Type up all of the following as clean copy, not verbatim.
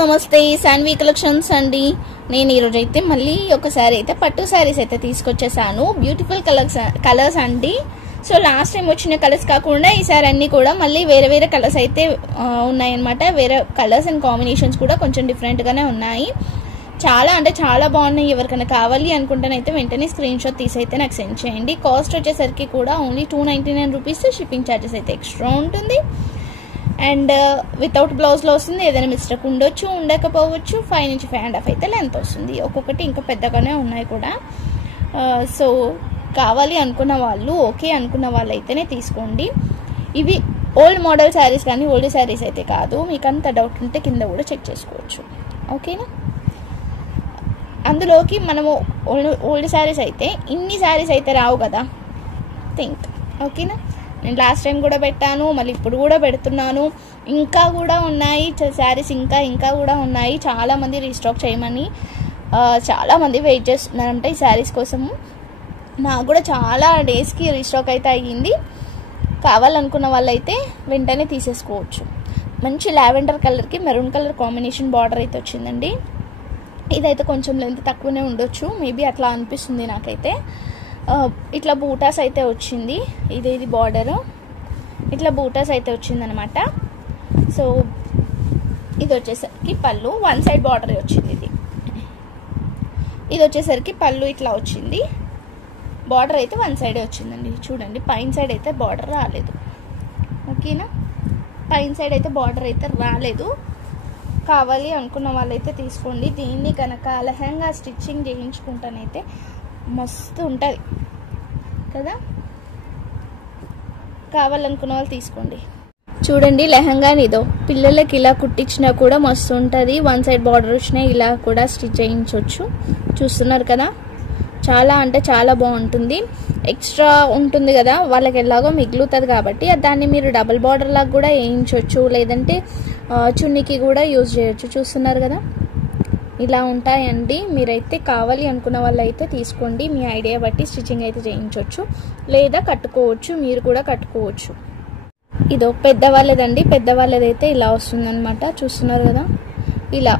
నమస్తే శాన్వి కలెక్షన్స్ అండి. నేను ఈరోజు అయితే మళ్ళీ ఒకసారి అయితే పట్టు శారీస్ అయితే తీసుకొచ్చేసాను. బ్యూటిఫుల్ కలర్స్ అండి. సో లాస్ట్ టైం వచ్చిన కలర్స్ కాకుండా ఈసారి అన్ని కూడా మళ్ళీ వేరే వేరే కలర్స్ అయితే ఉన్నాయన్నమాట. వేరే కలర్స్ అండ్ కాంబినేషన్స్ కూడా కొంచెం డిఫరెంట్గానే ఉన్నాయి. చాలా అంటే చాలా బాగున్నాయి. ఎవరికైనా కావాలి అనుకుంటేనైతే వెంటనే స్క్రీన్ షాట్ తీసి అయితే నాకు సెండ్ చేయండి. కాస్ట్ వచ్చేసరికి కూడా ఓన్లీ 299 రూపీస్. షిప్పింగ్ ఛార్జెస్ అయితే ఎక్స్ట్రా ఉంటుంది. అండ్ వితౌట్ బ్లౌజ్లో వస్తుంది. ఏదైనా మిస్టేక్ ఉండొచ్చు, ఉండకపోవచ్చు. 5 నుంచి 5.5 అయితే లెంత్ వస్తుంది. ఒక్కొక్కటి ఇంకా పెద్దగానే ఉన్నాయి కూడా. సో కావాలి అనుకున్న వాళ్ళు, ఓకే అనుకున్న వాళ్ళు అయితేనే తీసుకోండి. ఇవి ఓల్డ్ మోడల్ శారీస్ కానీ ఓల్డ్ శారీస్ అయితే కాదు. మీకు అంత డౌట్ ఉంటే కింద కూడా చెక్ చేసుకోవచ్చు. ఓకేనా? అందులోకి మనము ఓల్డ్ శారీస్ అయితే ఇన్ని శారీస్ అయితే రావు కదా, థింక్. ఓకేనా? నేను లాస్ట్ టైం కూడా పెట్టాను, మళ్ళీ ఇప్పుడు కూడా పెడుతున్నాను. ఇంకా కూడా ఉన్నాయి శారీస్, ఇంకా కూడా ఉన్నాయి. చాలామంది రీస్టాక్ చేయమని చాలామంది వెయిట్ చేస్తున్నారంట ఈ శారీస్ కోసము. నాకు కూడా చాలా డేస్కి రీస్టాక్ అయితే అయ్యింది. కావాలనుకున్న వాళ్ళైతే వెంటనే తీసేసుకోవచ్చు. మంచి లావెండర్ కలర్కి మెరూన్ కలర్ కాంబినేషన్ బార్డర్ అయితే వచ్చిందండి. ఇదైతే కొంచెం లెంత్ తక్కువనే ఉండొచ్చు, మేబీ అట్లా అనిపిస్తుంది నాకైతే. ఇట్లా బూటాస్ అయితే వచ్చింది. ఇది బార్డరు ఇట్లా బూటాస్ అయితే వచ్చిందనమాట. సో ఇది వచ్చేసరికి పళ్ళు, వన్ సైడ్ బార్డర్ వచ్చింది. ఇది వచ్చేసరికి పళ్ళు ఇట్లా వచ్చింది. బార్డర్ అయితే వన్ సైడే వచ్చిందండి. చూడండి, పైన సైడ్ అయితే బార్డర్ రాలేదు. ఓకేనా? పైన సైడ్ అయితే బార్డర్ అయితే రాలేదు. కావాలి అనుకున్న వాళ్ళైతే తీసుకోండి. దీన్ని కనుక లెహంగా స్టిచ్చింగ్ చేయించుకుంటానైతే మస్తు ఉంటుంది కదా. కావాలనుకున్న వాళ్ళు తీసుకోండి. చూడండి, లెహంగాని ఇదో పిల్లలకి ఇలా కుట్టించినా కూడా మస్తు ఉంటుంది. వన్ సైడ్ బార్డర్ వచ్చినా ఇలా కూడా స్టిచ్ చేయించవచ్చు. చూస్తున్నారు కదా, చాలా అంటే చాలా బాగుంటుంది. ఎక్స్ట్రా ఉంటుంది కదా, వాళ్ళకి ఎలాగో మిగులుతుంది కాబట్టి దాన్ని మీరు డబుల్ బార్డర్ లాగా కూడా వేయించవచ్చు, లేదంటే చున్నీకి కూడా యూజ్ చేయొచ్చు. చూస్తున్నారు కదా, ఇలా ఉంటాయండి. మీరైతే కావాలి అనుకున్న వాళ్ళు అయితే తీసుకోండి. మీ ఐడియా బట్టి స్టిచ్చింగ్ అయితే చేయించవచ్చు, లేదా కట్టుకోవచ్చు. మీరు కూడా కట్టుకోవచ్చు. ఇదో పెద్దవాళ్ళదండి. పెద్దవాళ్ళదైతే ఇలా వస్తుందన్నమాట. చూస్తున్నారు కదా, ఇలా.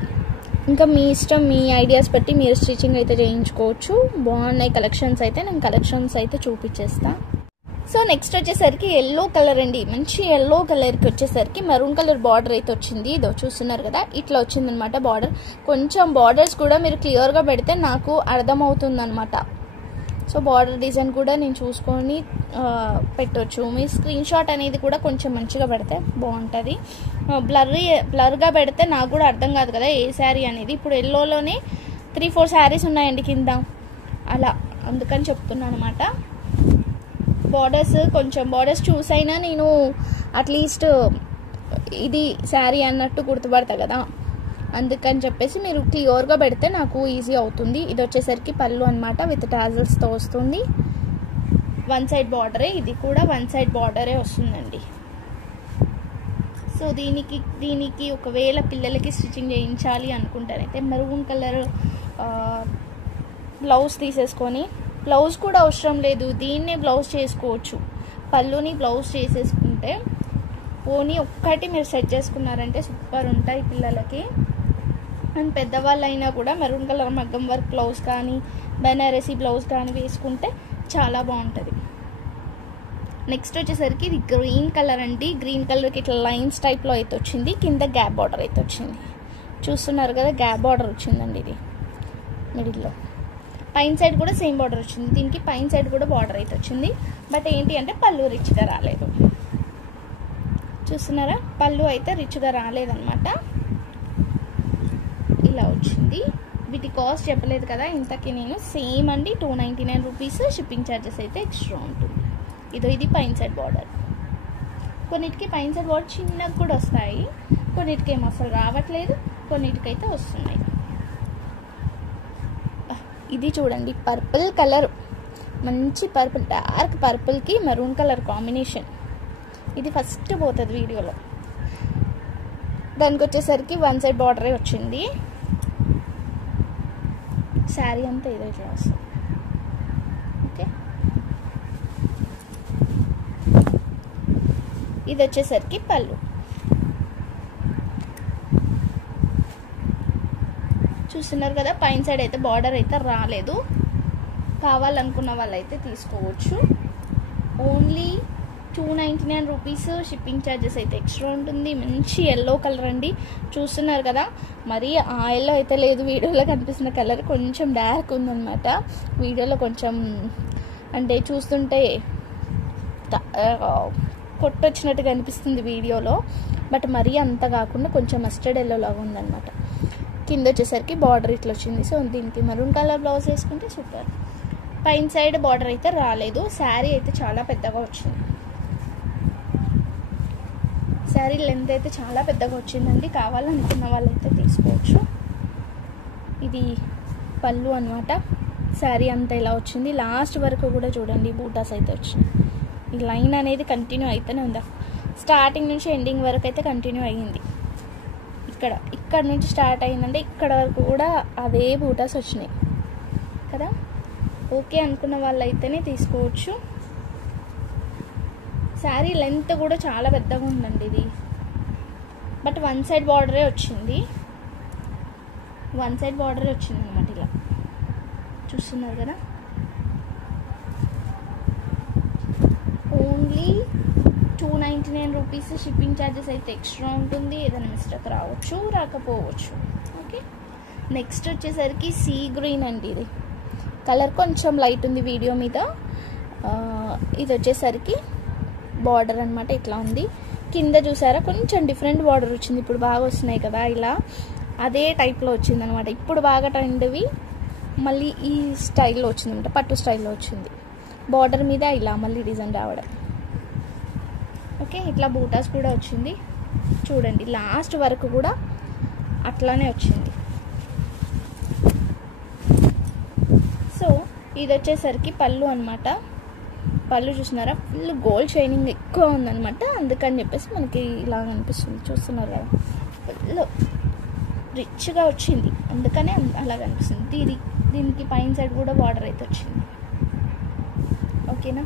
ఇంకా మీ ఇష్టం, మీ ఐడియాస్ బట్టి మీరు స్టిచ్చింగ్ అయితే చేయించుకోవచ్చు. బాగున్నాయి కలెక్షన్స్ అయితే. నేను కలెక్షన్స్ అయితే చూపించేస్తా. సో నెక్స్ట్ వచ్చేసరికి ఎల్లో కలర్ అండి. మంచి ఎల్లో కలర్కి వచ్చేసరికి మెరూన్ కలర్ బార్డర్ అయితే వచ్చింది. ఇదో చూస్తున్నారు కదా, ఇట్లా వచ్చిందనమాట బార్డర్. కొంచెం బార్డర్స్ కూడా మీరు క్లియర్గా పెడితే నాకు అర్థమవుతుంది అనమాట. సో బార్డర్ డిజైన్ కూడా నేను చూసుకొని పెట్టవచ్చు. మీ స్క్రీన్ షాట్ అనేది కూడా కొంచెం మంచిగా పెడితే బాగుంటుంది. బ్లర్గా పెడితే నాకు కూడా అర్థం కాదు కదా ఏ శారీ అనేది. ఇప్పుడు ఎల్లోలోనే 3-4 శారీస్ ఉన్నాయండి కింద, అలా అందుకని చెప్తున్నాను అనమాట. కొంచెం బార్డర్స్ చూసైనా నేను అట్లీస్ట్ ఇది శారీ అన్నట్టు గుర్తుపడతా కదా, అందుకని చెప్పేసి మీరు క్లియర్గా పెడితే నాకు ఈజీ అవుతుంది. ఇది వచ్చేసరికి పళ్ళు అనమాట, విత్ టాజల్స్తో వస్తుంది. వన్ సైడ్ బార్డరే, ఇది కూడా వన్ సైడ్ బార్డరే వస్తుందండి. సో దీనికి ఒకవేళ పిల్లలకి స్టిచ్చింగ్ చేయించాలి అనుకుంటారైతే మెరూన్ కలర్ బ్లౌజ్ తీసేసుకొని, బ్లౌజ్ కూడా అవసరం లేదు, దీన్నే బ్లౌజ్ చేసుకోవచ్చు. పళ్ళుని బ్లౌజ్ చేసేసుకుంటే ఓని ఒక్కటి మీరు సెట్ చేసుకున్నారంటే సూపర్ ఉంటాయి పిల్లలకి. అండ్ పెద్దవాళ్ళు అయినా కూడా మెరూన్ కలర్ మగ్గం వర్క్ బ్లౌజ్ కానీ బెనారసీ బ్లౌజ్ కానీ వేసుకుంటే చాలా బాగుంటుంది. నెక్స్ట్ వచ్చేసరికి ఇది గ్రీన్ కలర్ అండి. గ్రీన్ కలర్కి ఇట్లా లైన్స్ టైప్లో అయితే వచ్చింది. కింద గ్యాప్ బార్డర్ అయితే వచ్చింది. చూస్తున్నారు కదా, గ్యాప్ బార్డర్ వచ్చిందండి ఇది మిడిల్లో. పైన సైడ్ కూడా సేమ్ బార్డర్ వచ్చింది. దీనికి పైన సైడ్ కూడా బార్డర్ అయితే వచ్చింది. బట్ ఏంటి అంటే పళ్ళు రిచ్గా రాలేదు. చూస్తున్నారా, పళ్ళు అయితే రిచ్గా రాలేదన్నమాట. ఇలా వచ్చింది. వీటి కాస్ట్ చెప్పలేదు కదా ఇంతకీ నేను. సేమ్ అండి, 299 రూపీస్. షిప్పింగ్ ఛార్జెస్ అయితే ఎక్స్ట్రా ఉంటుంది. ఇది పైన సైడ్ బార్డర్. కొన్నిటికి పైన సైడ్ బార్డర్ చిన్నగా కూడా వస్తాయి, కొన్నిటికి ఏమో అసలు రావట్లేదు, కొన్నిటికైతే వస్తున్నాయి. ఇది చూడండి, పర్పుల్ కలర్, మంచి పర్పుల్, డార్క్ పర్పుల్కి మెరూన్ కలర్ కాంబినేషన్. ఇది ఫస్ట్ పోతుంది వీడియోలో. దానికి వచ్చేసరికి వన్ సైడ్ బార్డరే వచ్చింది. శారీ అంతా ఇదే ఇట్లా వస్తుంది. ఓకే, ఇది వచ్చేసరికి పళ్ళు. చూస్తున్నారు కదా, పైన సైడ్ అయితే బార్డర్ అయితే రాలేదు. కావాలనుకున్న వాళ్ళైతే తీసుకోవచ్చు. Only 299 rupees. షిప్పింగ్ ఛార్జెస్ అయితే ఎక్స్ట్రా ఉంటుంది. మంచి ఎల్లో కలర్ అండి, చూస్తున్నారు కదా. మరి ఆ ఎల్లో అయితే లేదు, వీడియోలో కనిపిస్తున్న కలర్ కొంచెం డార్క్ ఉందన్నమాట. వీడియోలో కొంచెం అంటే చూస్తుంటే కొట్టొచ్చినట్టుగా అనిపిస్తుంది వీడియోలో, బట్ మరీ అంత కాకుండా కొంచెం మస్టర్డ్ ఎల్లో లాగా ఉందన్నమాట. కింద వచ్చేసరికి బార్డర్ ఇట్లా వచ్చింది. సో దీనికి మరూన్ కలర్ బ్లౌజ్ వేసుకుంటే సూపర్. పైన సైడ్ బార్డర్ అయితే రాలేదు. శారీ అయితే చాలా పెద్దగా వచ్చింది. శారీ లెంత్ అయితే చాలా పెద్దగా వచ్చిందండి. కావాలనుకున్న వాళ్ళైతే తీసుకోవచ్చు. ఇది పళ్ళు అనమాట. శారీ అంతా ఇలా వచ్చింది. లాస్ట్ వరకు కూడా చూడండి బూటాస్ అయితే వచ్చింది. ఈ లైన్ అనేది కంటిన్యూ అయితేనే ఉందా, స్టార్టింగ్ నుంచి ఎండింగ్ వరకు అయితే కంటిన్యూ అయ్యింది. ఇక్కడ నుంచి స్టార్ట్ అయిందంటే ఇక్కడ వరకు కూడా అదే బూటాస్ వచ్చినాయి కదా. ఓకే అనుకున్న వాళ్ళైతేనే తీసుకోవచ్చు. శారీ లెంత్ కూడా చాలా పెద్దగా ఉందండి ఇది, బట్ వన్ సైడ్ బార్డరే వచ్చింది. అనమాట. ఇలా చూస్తున్నారు కదా. Only 299 rupees. షిప్పింగ్ ఛార్జెస్ అయితే ఎక్స్ట్రా ఉంటుంది. ఏదైనా మిస్టేక్ రావచ్చు, రాకపోవచ్చు. ఓకే, నెక్స్ట్ వచ్చేసరికి సీ గ్రీన్ అండి. ఇది కలర్ కొంచెం లైట్ ఉంది వీడియో మీద. ఇది వచ్చేసరికి బార్డర్ అనమాట ఇట్లా ఉంది. కింద చూసారా కొంచెం డిఫరెంట్ బార్డర్ వచ్చింది. ఇప్పుడు బాగా వస్తున్నాయి కదా ఇలా, అదే టైప్లో వచ్చింది అనమాట. ఇప్పుడు బాగా ట్రెండ్వి మళ్ళీ ఈ స్టైల్లో వచ్చిందన్నమాట, పట్టు స్టైల్లో వచ్చింది. బార్డర్ మీద ఇలా మళ్ళీ డిజైన్ రావడం. ఓకే, ఇట్లా బూటాస్ కూడా వచ్చింది చూడండి. లాస్ట్ వరకు కూడా అట్లానే వచ్చింది. సో ఇది వచ్చేసరికి పళ్ళు అనమాట. పళ్ళు చూస్తున్నారా, ఫుల్ గోల్డ్ షైనింగ్ ఎక్కువ ఉందన్నమాట. అందుకని చెప్పేసి మనకి ఇలా అనిపిస్తుంది. చూస్తున్నారు కదా, ఫుల్ రిచ్గా వచ్చింది, అందుకనే అలా కనిపిస్తుంది. దీనికి పైన సైడ్ కూడా బార్డర్ అయితే వచ్చింది. ఓకేనా,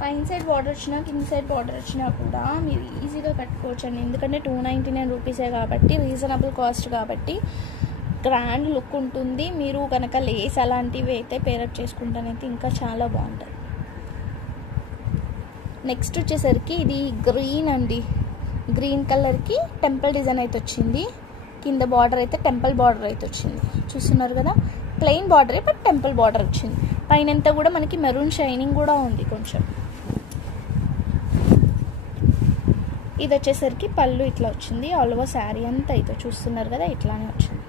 పైన సైడ్ బార్డర్ వచ్చినా కింద సైడ్ బార్డర్ వచ్చినా కూడా మీరు ఈజీగా కట్టుకోవచ్చు అండి. ఎందుకంటే 299 రూపీసే కాబట్టి, రీజనబుల్ కాస్ట్ కాబట్టి గ్రాండ్ లుక్ ఉంటుంది. మీరు కనుక లేస్ అలాంటివి అయితే పేరప్ చేసుకుంటానైతే ఇంకా చాలా బాగుంటుంది. నెక్స్ట్ వచ్చేసరికి ఇది గ్రీన్ అండి. గ్రీన్ కలర్కి టెంపుల్ డిజైన్ అయితే వచ్చింది. కింద బార్డర్ అయితే టెంపుల్ బార్డర్ అయితే వచ్చింది. చూస్తున్నారు కదా, ప్లెయిన్ బార్డరే బట్ టెంపుల్ బార్డర్ వచ్చింది. పైనంతా కూడా మనకి మెరూన్ షైనింగ్ కూడా ఉంది కొంచెం. ఇది వచ్చేసరికి పళ్ళు ఇట్లా వచ్చింది. ఆల్ ఓవర్ శారీ అంతా అయితే చూస్తున్నారు కదా ఇట్లానే వచ్చింది.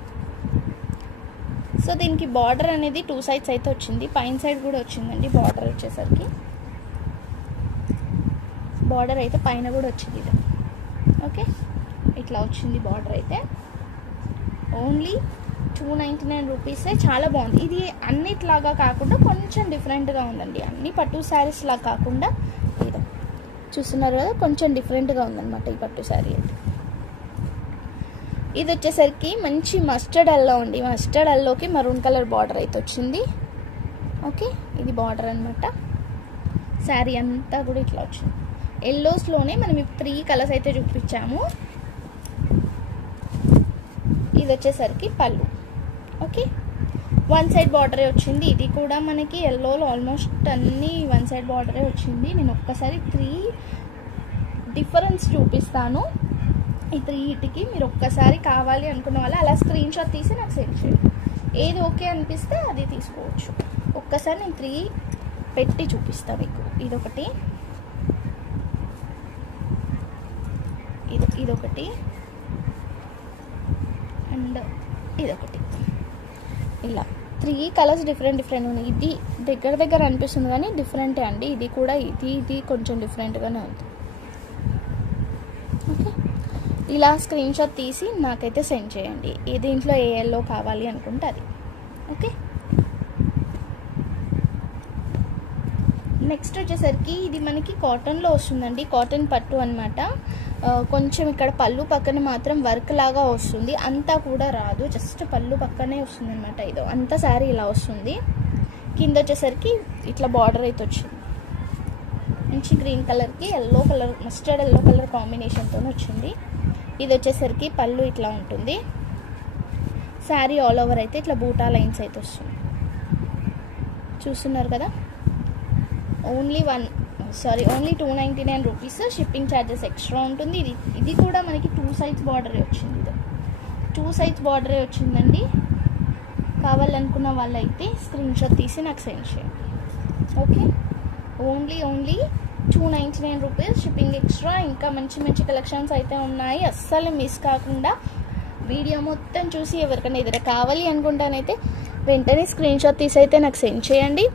సో దీనికి బార్డర్ అనేది 2 సైడ్స్ అయితే వచ్చింది. పైన సైడ్ కూడా వచ్చిందండి బార్డర్ వచ్చేసరికి. బార్డర్ అయితే పైన కూడా వచ్చింది ఇది. ఓకే, ఇట్లా వచ్చింది బార్డర్ అయితే. ఓన్లీ 299 రూపీసే. చాలా బాగుంది. ఇది అన్నిట్లాగా కాకుండా కొంచెం డిఫరెంట్గా ఉందండి. అన్ని పట్టు శారీస్ లాగా కాకుండా ఇది చూస్తున్నారు కదా, కొంచెం డిఫరెంట్గా ఉందన్నమాట ఈ పట్టు శారీ అయితే. ఇది వచ్చేసరికి మంచి మస్టర్డ్ ఎల్లో అండి. మస్టర్డ్ ఎల్లోకి మరూన్ కలర్ బార్డర్ అయితే వచ్చింది. ఓకే, ఇది బార్డర్ అనమాట. శారీ అంతా కూడా ఇట్లా వచ్చింది. ఎల్లోస్లోనే మనం 3 కలర్స్ అయితే చూపించాము. ఇది వచ్చేసరికి పళ్ళు. ఓకే, వన్ సైడ్ బార్డరే వచ్చింది. ఇది కూడా మనకి ఎల్లోలో ఆల్మోస్ట్ అన్ని వన్ సైడ్ బార్డరే వచ్చింది. నేను ఒక్కసారి 3 డిఫరెన్స్ చూపిస్తాను. ఈ 3కి మీరు ఒక్కసారి కావాలి అనుకున్న వాళ్ళు అలా స్క్రీన్ షాట్ తీసి నాకు సెండ్ చేయండి. ఏది ఓకే అనిపిస్తే అది తీసుకోవచ్చు. ఒక్కసారి నేను 3 పెట్టి చూపిస్తాను మీకు. ఇదొకటి, ఇదొకటి అండ్ ఇదొకటి. ఇలా 3 కలర్స్ డిఫరెంట్ ఉన్నాయి. ఇది దగ్గర అనిపిస్తుంది కానీ డిఫరెంటే అండి. ఇది కూడా ఇది కొంచెం డిఫరెంట్గానే ఉంది. ఓకే, ఇలా స్క్రీన్ షాట్ తీసి నాకైతే సెండ్ చేయండి. దీంట్లో ఏ ఎల్లో కావాలి అనుకుంటే అది. ఓకే, నెక్స్ట్ వచ్చేసరికి ఇది మనకి కాటన్లో వస్తుందండి. కాటన్ పట్టు అనమాట. కొంచెం ఇక్కడ పళ్ళు పక్కన మాత్రం వర్క్ లాగా వస్తుంది. అంతా కూడా రాదు, జస్ట్ పళ్ళు పక్కనే వస్తుంది అనమాట. ఇదో అంతా శారీ ఇలా వస్తుంది. కింద వచ్చేసరికి ఇట్లా బార్డర్ అయితే వచ్చింది. మంచి గ్రీన్ కలర్కి yellow colour, mustard yellow colour కాంబినేషన్తో వచ్చింది. ఇది వచ్చేసరికి పళ్ళు ఇట్లా ఉంటుంది. శారీ ఆల్ ఓవర్ అయితే ఇట్లా బూటా లైన్స్ అయితే వస్తుంది. చూస్తున్నారు కదా, only 299 rupees. Shipping charges extra ఉంటుంది. ఇది కూడా మనకి 2 సైడ్స్ బార్డరే వచ్చింది. ఇది 2 సైడ్స్ బార్డరే వచ్చిందండి. కావాలనుకున్న వాళ్ళైతే స్క్రీన్ షాట్ తీసి నాకు సెండ్ చేయండి. Okay, only 299 rupees, shipping extra. ఇంకా మంచి మంచి కలెక్షన్స్ అయితే ఉన్నాయి. అస్సలు మిస్ కాకుండా వీడియో మొత్తం చూసి ఎవరికైనా ఏదైనా కావాలి అనుకుంటానైతే వెంటనే స్క్రీన్ షాట్ తీసి అయితే నాకు సెండ్ చేయండి.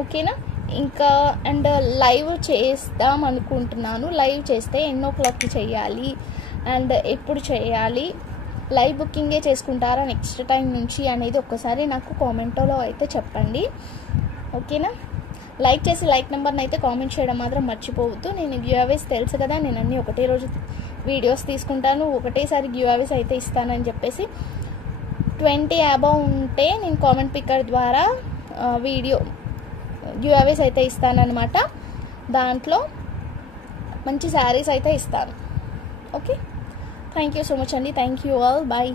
ఓకేనా. ఇంకా అండ్ లైవ్ చేద్దాం అనుకుంటున్నాను. లైవ్ చేస్తే ఎన్నో క్లాక్కి చేయాలి అండ్ ఎప్పుడు చేయాలి, లైవ్ బుకింగే చేసుకుంటారా నెక్స్ట్ టైం నుంచి అనేది ఒక్కసారి నాకు కామెంట్లో అయితే చెప్పండి. ఓకేనా. లైక్ చేసి లైక్ నెంబర్ని అయితే కామెంట్ చేయడం మాత్రం మర్చిపోవద్దు. నేను గివ్అవేస్ తెలుసు కదా, నేను అన్నీ ఒకటే రోజు వీడియోస్ తీసుకుంటాను, ఒకటేసారి గివ్అవేస్ అయితే ఇస్తానని చెప్పేసి 20 అబౌవ్ ఉంటే నేను కామెంట్ పిక్కర్ ద్వారా వీడియో గివ్అవేస్ అయితే ఇస్తానన్నమాట. దాంట్లో మంచి శారీస్ అయితే ఇస్తాను. Okay, thank you so much అండి. Thank you all. బాయ్.